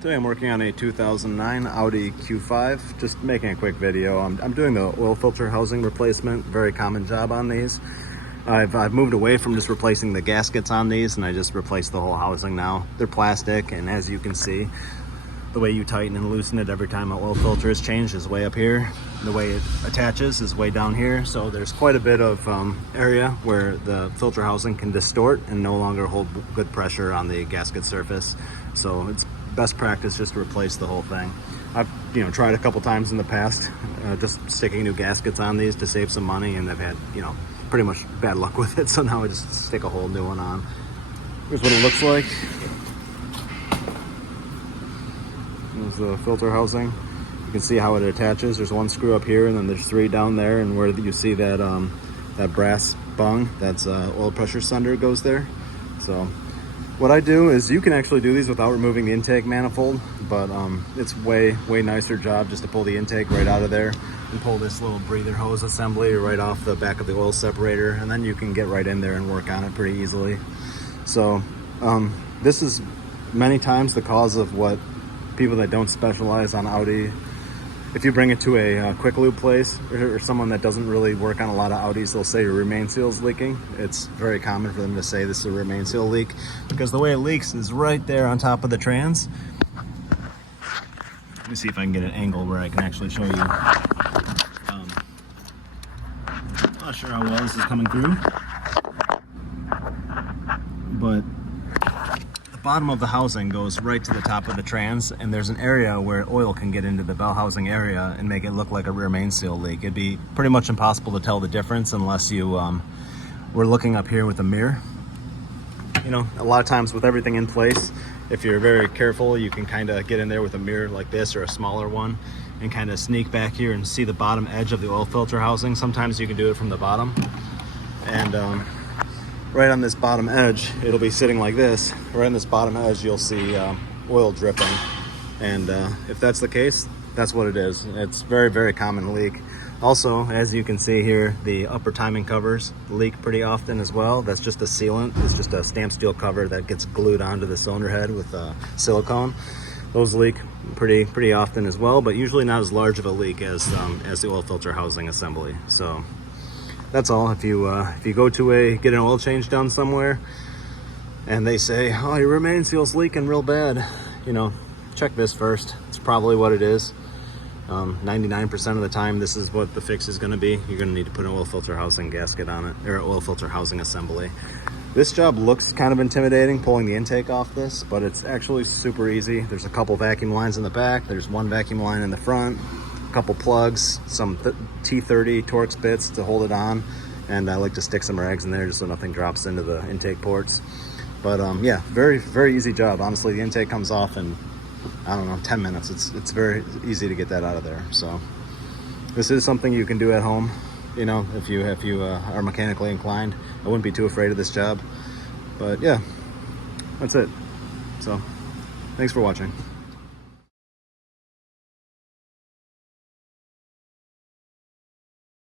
Today I'm working on a 2009 Audi Q5, just making a quick video. I'm doing the oil filter housing replacement, very common job on these. I've moved away from just replacing the gaskets on these, and I just replaced the whole housing now. They're plastic, and as you can see, the way you tighten and loosen it every time an oil filter is changed is way up here. The way it attaches is way down here, so there's quite a bit of area where the filter housing can distort and no longer hold good pressure on the gasket surface. So it's best practice just to replace the whole thing. I've tried a couple times in the past just sticking new gaskets on these to save some money, and I've had pretty much bad luck with it, so now I just stick a whole new one on. Here's what it looks like. There's the filter housing. You can see how it attaches. There's one screw up here, and then there's three down there, and where you see that that brass bung, that's oil pressure sender goes there. So what I do is, you can actually do these without removing the intake manifold, but it's way nicer job just to pull the intake right out of there and pull this little breather hose assembly right off the back of the oil separator, and then you can get right in there and work on it pretty easily. So this is many times the cause of what people that don't specialize on Audi, if you bring it to a quick lube place or someone that doesn't really work on a lot of Audis, they'll say your remain seal's leaking. It's very common for them to say this is a remain seal leak, because the way it leaks is right there on top of the trans. Let me see if I can get an angle where I can actually show you. I'm not sure how well this is coming through, but the bottom of the housing goes right to the top of the trans, and there's an area where oil can get into the bell housing area and make it look like a rear main seal leak. It'd be pretty much impossible to tell the difference unless you were looking up here with a mirror. A lot of times with everything in place, if you're very careful, you can kind of get in there with a mirror like this or a smaller one and kind of sneak back here and see the bottom edge of the oil filter housing. Sometimes you can do it from the bottom, and right on this bottom edge, it'll be sitting like this. Right on this bottom edge, you'll see oil dripping. And if that's the case, that's what it is. It's very common leak. Also, as you can see here, the upper timing covers leak pretty often as well. That's just a sealant. It's just a stamped steel cover that gets glued onto the cylinder head with silicone. Those leak pretty often as well, but usually not as large of a leak as the oil filter housing assembly. So that's all. If you go to get an oil change done somewhere and they say, oh, your remain seal's leaking real bad, check this first. It's probably what it is. 99% of the time, this is what the fix is going to be. You're going to need to put an oil filter housing gasket on it, or oil filter housing assembly. This job looks kind of intimidating, pulling the intake off this, but it's actually super easy. There's a couple vacuum lines in the back. There's one vacuum line in the front, a couple plugs, some T30 Torx bits to hold it on, and I like to stick some rags in there just so nothing drops into the intake ports. But yeah, very easy job. Honestly, the intake comes off in, I don't know, 10 minutes. It's very easy to get that out of there. So this is something you can do at home. If you are mechanically inclined, I wouldn't be too afraid of this job. But yeah, that's it. So thanks for watching.